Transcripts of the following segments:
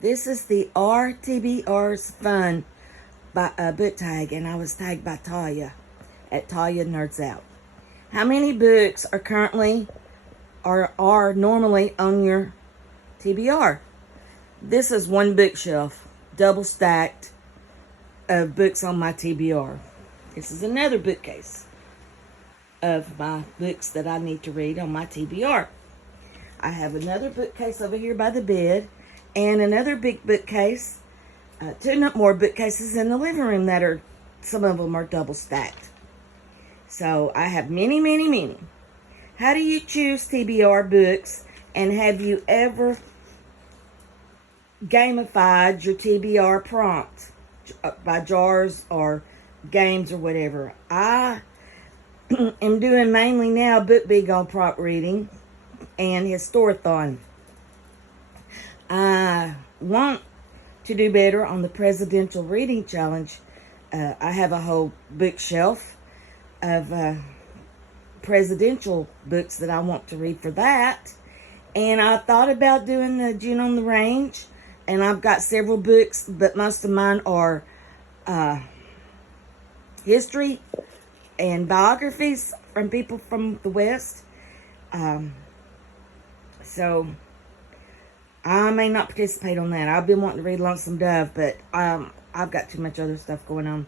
This is the TBR's Fun by book tag, and I was tagged by Talia at Talia Nerds Out. How many books are currently or are normally on your TBR? This is one bookshelf, double stacked of books on my TBR. This is another bookcase of my books that I need to read on my TBR. I have another bookcase over here by the bed, and another big bookcase, two more bookcases in the living room that are, some of them are double stacked. So I have many, many, many. How do you choose TBR books, and have you ever gamified your TBR prompt by jars or games or whatever? I am doing mainly now Book Big on prompt reading and Historathon. I want to do better on the Presidential Reading Challenge. I have a whole bookshelf of presidential books that I want to read for that. And I thought about doing the June on the Range, and I've got several books, but most of mine are history and biographies from people from the West. So I may not participate on that. I've been wanting to read Lonesome Dove, but I've got too much other stuff going on.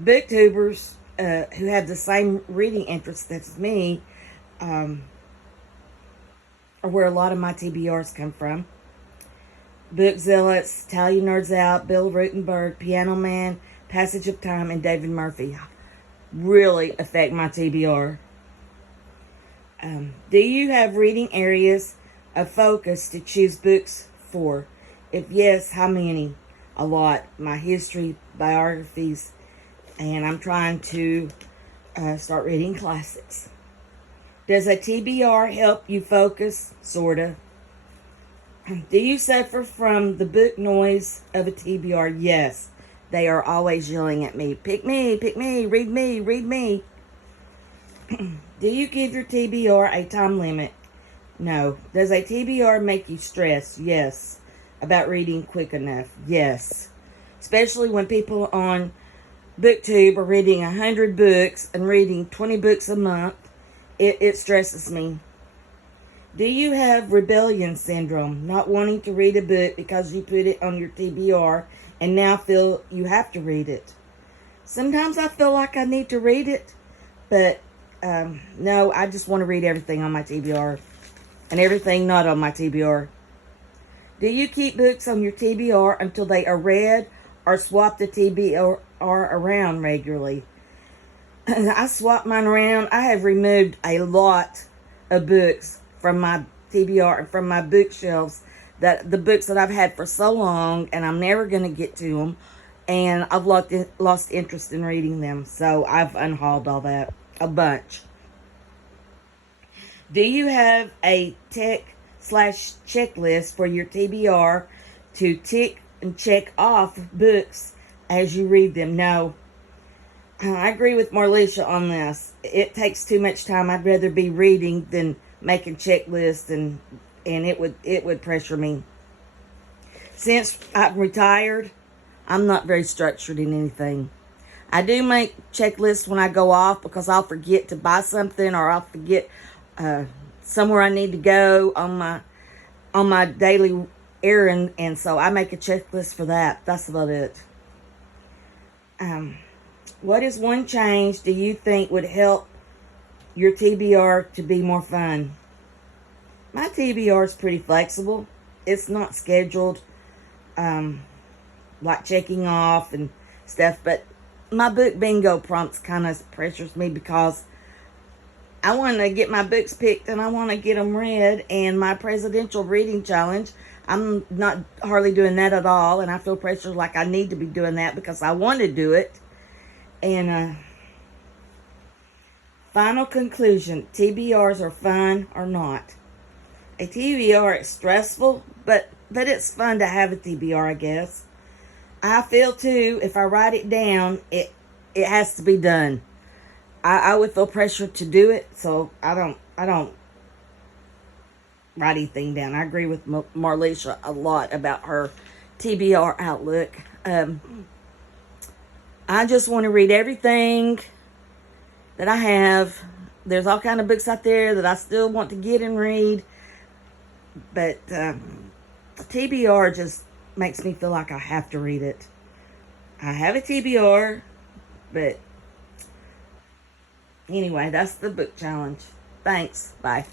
Booktubers who have the same reading interests as me are where a lot of my TBRs come from. Book Zealots, Talia Nerds Out, Bill Rutenberg, Piano Man, Passage of Time, and David Murphy really affect my TBR. Do you have reading areas of focus to choose books for? If yes, how many? A lot. My history, biographies, and I'm trying to start reading classics. Does a TBR help you focus? Sorta. Do you suffer from the book noise of a TBR? Yes. They are always yelling at me. Pick me, read me, read me. Do you give your TBR a time limit? No. Does a TBR make you stressed? Yes. About reading quick enough? Yes. Especially when people on BookTube are reading 100 books and reading 20 books a month. It stresses me. Do you have rebellion syndrome? Not wanting to read a book because you put it on your TBR and now feel you have to read it? Sometimes I feel like I need to read it, but no, I just want to read everything on my TBR and everything not on my TBR. Do you keep books on your TBR until they are read or swap the TBR around regularly? I swap mine around. I have removed a lot of books from my TBR and from my bookshelves, that the books that I've had for so long and I'm never going to get to them, and I've lost interest in reading them. So I've unhauled all that, a bunch. Do you have a tech/checklist for your TBR to tick and check off books as you read them? No. I agree with Marlisha on this. It takes too much time. I'd rather be reading than making checklists, and it would pressure me. Since I'm retired, I'm not very structured in anything. I do make checklists when I go off because I'll forget to buy something, or I'll forget somewhere I need to go on my daily errand, and so I make a checklist for that. That's about it. What is one change do you think would help your TBR to be more fun? My TBR is pretty flexible. It's not scheduled, like checking off and stuff, but my book bingo prompts kind of pressures me because I want to get my books picked and I want to get them read. And my Presidential Reading Challenge, I'm not hardly doing that at all, and I feel pressured like I need to be doing that because I want to do it. And final conclusion, TBRs are fun or not? A TBR is stressful, but it's fun to have a TBR, I guess. I feel too, if I write it down, it has to be done. I would feel pressure to do it, so I don't write anything down. I agree with Marlisha a lot about her TBR Outlook. I just want to read everything that I have. There's all kind of books out there that I still want to get and read, but TBR just makes me feel like I have to read it. I have a TBR, but anyway, that's the book challenge. Thanks. Bye.